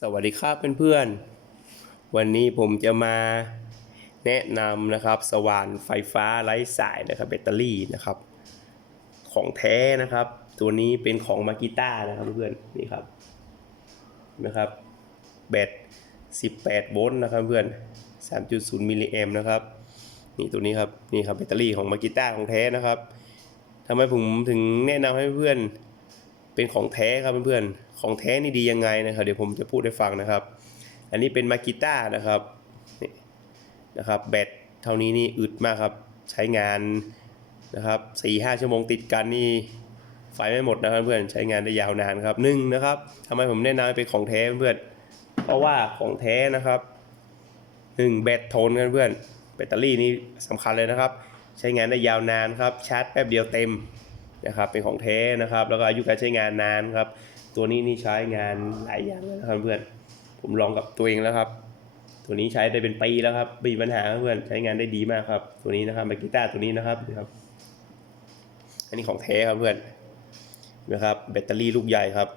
สวัสดีครับเพื่อนๆ วันนี้ผมจะมาแนะนำนะครับ สว่านไฟฟ้าไร้สายนะครับแบตเตอรี่นะครับ ของแท้นะครับ ตัวนี้เป็นของมากิต้านะครับเพื่อนๆนี่ครับนะครับแบต 18 โวลต์นะครับเพื่อน 3.0 มิลลิแอมนะครับนี่ตัวนี้ครับนี่ครับแบตเตอรี่ของมากิต้าของแท้นะครับทำไมผมถึงแนะนำให้เพื่อน เป็นของแท้ครับเพื่อนๆ ของแท้นี่ดียังไงนะครับ เดี๋ยวผมจะพูดให้ฟังนะครับ อันนี้เป็นมากิต้านะครับนี่นะครับ แบตเท่านี้นี่อึดมากครับ ใช้งานนะครับสี่ห้าชั่วโมงติดกันนี่ไฟไม่หมดนะครับเพื่อนใช้งานได้ยาวนานครับหนึ่งนะครับทำไมผมแนะนำให้เป็นของแท้เพื่อนเพราะว่าของแท้นะครับหนึ่งแบตทนกันเพื่อนแบตเตอรี่นี่สำคัญเลยนะครับ ใช้งานได้ยาวนานครับชาร์จแป๊บเดียวเต็ม นะครับเป็นของแท้นะครับ แล้วก็อายุการใช้งานนานครับ ตัวนี้นี่ใช้งานหลายอย่างเลยนะครับเพื่อนผมลองกับตัวเองแล้วครับ ตัวนี้ใช้ได้เป็นปีแล้วครับไม่มีปัญหาเพื่อนใช้งานได้ดีมากครับ ตัวนี้นะครับมากีตาร์ตัวนี้นะครับนี่ครับ อันนี้ของแท้ครับเพื่อนนะครับแบตเตอรี่ลูกใหญ่ครับ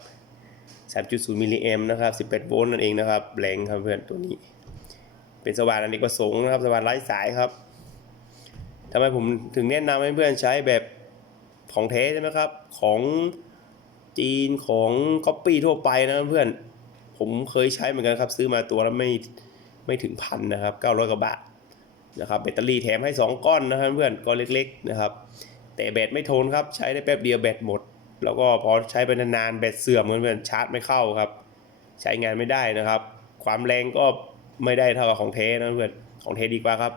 3.0มิลลิแอมป์นะครับ18โวลต์นั่นเองนะครับแรงครับเพื่อนตัวนี้ เป็นสว่านอเนกประสงค์นะครับสว่านไร้สายครับทำไมผมถึงแนะนำให้เพื่อนใช้แบบ ของแท้ใช่ไหมครับ ของจีนของก๊อปปี้ทั่วไปนะเพื่อนผมเคยใช้เหมือนกันครับ ซื้อมาตัวละไม่ไม่ถึงพันนะครับ900กว่าบาทนะครับแบตเตอรี่แถมให้ 2 ก้อนนะครับเพื่อนก้อนเล็กๆนะครับ แต่แบตไม่ทนครับใช้ได้แป๊บเดียวแบตหมด แล้วก็พอใช้ไปนานๆแบตเสื่อมเพื่อนชาร์จไม่เข้าครับ ใช้งานไม่ได้นะครับ ความแรงก็ไม่ได้เท่ากับของแท้นะเพื่อนของแท้ดีกว่าครับ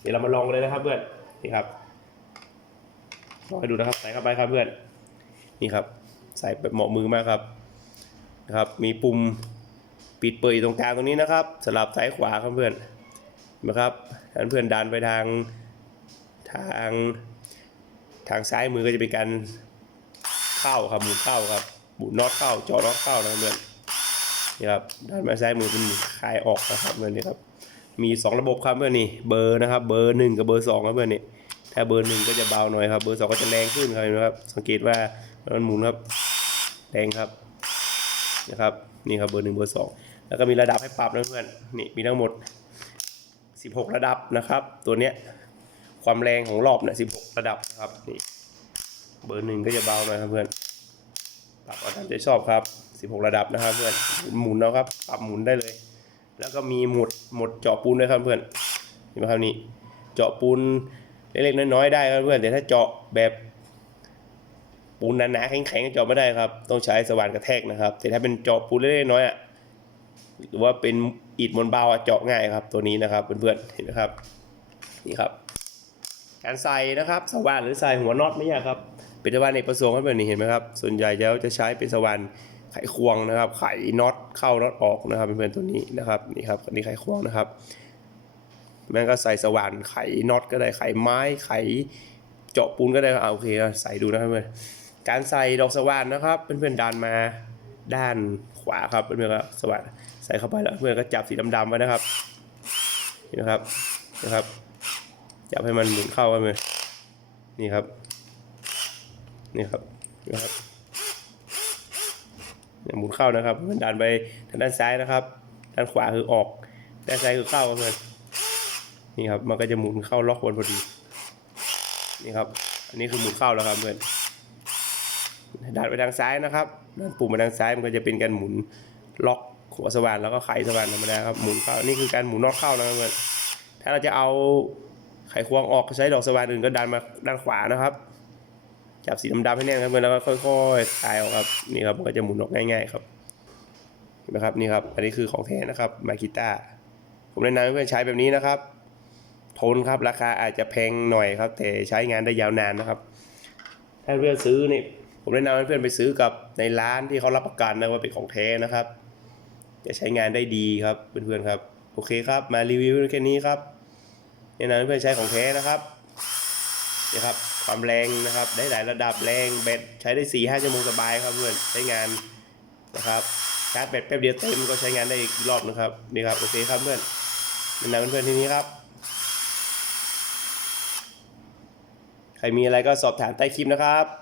เดี๋ยวเรามาลองกันเลยนะครับเพื่อนนี่ครับ ลองให้ดูนะครับใส่เข้าไปครับเพื่อนนี่ครับ ใส่แบบเหมาะมือมากครับนะครับ มีปุ่มปิดเปิดอยู่ตรงกลางตรงนี้นะครับ สลับซ้ายขวาครับเพื่อนนะครับถ้าเพื่อนดันไปทางทางทางซ้ายมือก็จะเป็นการเข้าครับหมุนเข้าครับหมุนน็อตเข้าจอน็อตเข้านะครับเพื่อนนี่ครับด้านมาซ้ายมือเป็นคลายออกนะครับเพื่อนนี่ครับมีสองระบบครับเพื่อนนี่เบอร์นะครับ เบอร์หนึ่งกับเบอร์สองครับเพื่อนนี่ ถ้าเบอร์หนึ่งก็จะเบาหน่อยครับ เบอร์สองก็จะแรงขึ้นครับนะครับ สังเกตว่ามันหมุนครับ แรงครับ นะครับ นี่ครับเบอร์หนึ่งเบอร์สองแล้วก็มีระดับให้ปรับนะเพื่อน นี่มีทั้งหมด 16 ระดับนะครับ ตัวเนี้ย ความแรงของรอบเนี่ย16ระดับนะครับ นี่ เบอร์หนึ่งก็จะเบาหน่อยครับเพื่อน ปรับเอาตามใจชอบครับ 16 ระดับนะครับเพื่อน หมุนเอาครับ ปรับหมุนได้เลย แล้วก็มีหมดหมดเจาะปูนด้วยครับเพื่อนเห็นไหมครับนี่ เจาะปูน เล็กๆน้อยๆได้ครับเพื่อนแต่ถ้าเจาะแบบปูนหนาๆแข็งๆเจาะไม่ได้ครับ ต้องใช้สว่านกระแทกนะครับ แต่ถ้าเป็นเจาะปูนเล็กๆน้อยอะหรือว่าเป็นอิฐมวลเบาอะเจาะง่ายครับ ตัวนี้นะครับเพื่อนๆเห็นไหมครับนี่ครับ การใส่นะครับสว่านหรือใส่หัวน็อตไม่ยากครับเป็นสว่านในประสงค์ครับเพื่อนนี่เห็นไหมครับส่วนใหญ่แล้วจะใช้เป็นสว่านไขควงนะครับ ไขน็อตเข้าน็อตออกนะครับเพื่อนๆตัวนี้นะครับนี่ครับนี่ไขควงนะครับ แม่งก็ใส่สว่านไขน็อตก็ได้ไขไม้ไขเจาะปูนก็ได้เอาโอเคก็ใส่ดูนะครับเพื่อนการใส่ดอกสว่านนะครับเพื่อนๆดันมาด้านขวาครับเพื่อนๆก็สว่านใส่เข้าไปแล้วเพื่อนก็จับสีดำๆไว้นะครับเห็นไหมครับนะครับจับให้มันหมุนเข้าไปเลยนี่ครับ นี่ครับนะครับเนี่ยหมุนเข้านะครับเพื่อนดันไปทางด้านซ้ายนะครับ ด้านขวาคือออกด้านซ้ายคือเข้าครับเพื่อน นี่ครับมันก็จะหมุนเข้าล็อกวนพอดี นี่ครับ อันนี้คือหมุนเข้าแล้วครับเพื่อนดันไปทางซ้ายนะครับดันปุ่มไปทางซ้ายมันก็จะเป็นการหมุนล็อกหัวสว่านแล้วก็ไขสว่านธรรมดาครับหมุนเข้านี่คือการหมุนนอกเข้านะครับเพื่อนถ้าเราจะเอาไขควงออกใช้ดอกสว่านอื่นก็ดันมาด้านขวานะครับจับสีดำๆให้แน่นครับเพื่อนแล้วก็ค่อยๆคลายออกครับนี่ครับมันก็จะหมุนออกง่ายๆครับเห็นไหมครับนี่ครับ อันนี้คือของแท้นะครับมาคิต้าผมแนะนำให้เพื่อนใช้แบบนี้นะครับ ทนครับ ราคาอาจจะแพงหน่อยครับ แต่ใช้งานได้ยาวนานนะครับ ถ้าเพื่อนซื้อนี่ผมแนะนำให้เพื่อนไปซื้อกับในร้านที่เขารับประกันนะว่าเป็นของแท้นะครับ จะใช้งานได้ดีครับเพื่อนๆครับ โอเคครับ มารีวิวแค่นี้ครับแนะนำให้เพื่อนใช้ของแท้นะครับนี่ครับความแรงนะครับ ได้หลายระดับแรงแบตใช้ได้4ี่ห้าชั่วโมงสบายครับเพื่อนใช้งานนะครับชาร์จแบตแป๊บเดียวเต็มก็ใช้งานได้อีกรอบนะครับนี่ครับโอเคครับเพื่อนแนะนำเพื่อนๆที่นี้ครับ ใครมีอะไรก็สอบถามใต้คลิปนะครับ